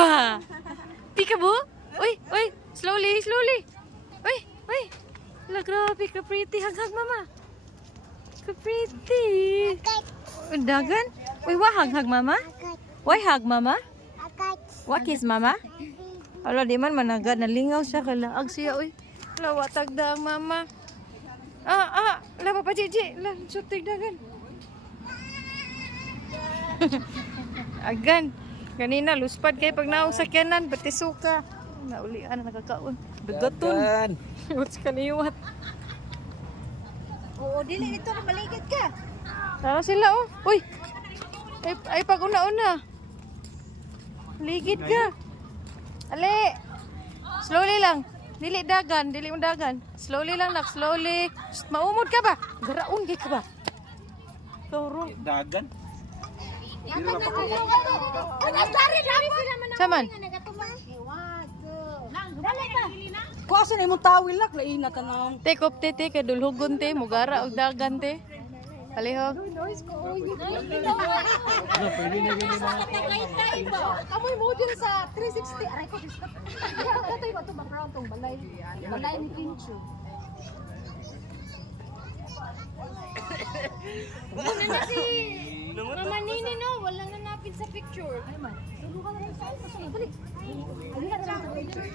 Ba! Peekaboo? Uy, uy, slowly, slowly. Uy, uy. Hala, grabe ka pretty. Hag-hag mama. Ka pretty. Dagan? Uy, wah hag-hag mama? Why hug mama? What kiss mama? Hala, di man managad. Nalingaw siya. Kalaag siya, uy. Hala, watag da ang mama. Hala, papa Gigi. Hala, sutig dagan. Agan. Kanina, luspad kayo pag naong sakyanan. Bati suka. Naulian, nakakaon. Dagaton. What's kaniwat? Oo, dili ito na maligid ka. Tara sila, oh. Uy. Ay pag una-una. Ligid ka. Ali. Slowly lang. Dili dagan, dili mo dagan. Slowly lang, nak. Slowly. Shh, maumod ka ba? Garaon kay ka ba? Toro. Dagan. Saman. Kuha sa na imong tawil nak, lain na tanong. Take off te, kadulhugon te, mugara og dagan te. Palihog. Amoy mo din sa 360. Aray ko, ito yung ito background tong balay. Balay ni Pincho. Wala na si Mama Nini, no? Wala na napin sa picture. Ay man. Sulo ka na rin sa balik. Ay na sa picture.